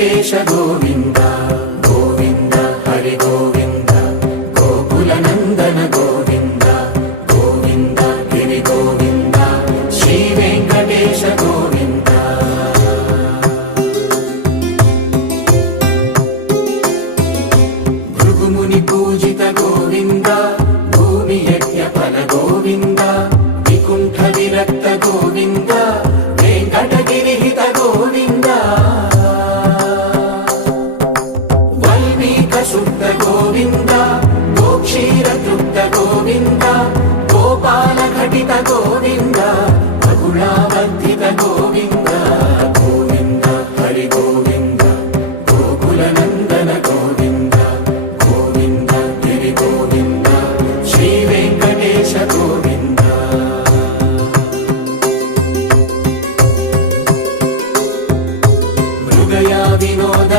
వెంకటేశ గోవింద గోవింద హరి గోవింద గోకుల నందన గోవింద గోవింద గిరి గోవింద శ్రీ వెంకటేశ గోవింద భృగుముని పూజిత గోవింద భూమి యజ్ఞ ఫల గోవింద వికుంఠ విరక్త గోవింద వెంకటగిరి హిత గోవింద వల్మీక శుద్ధ గోవింద గోక్షీర తృప్త గోవింద గోపాల ఘటిత గోవింద బహుళావర్ధిత గోవింద గోవింద హరి గోవింద గోకుల నందన గోవింద గోవింద గిరి గోవింద శ్రీ వెంకటేశ గోవింద మృగయా వినోద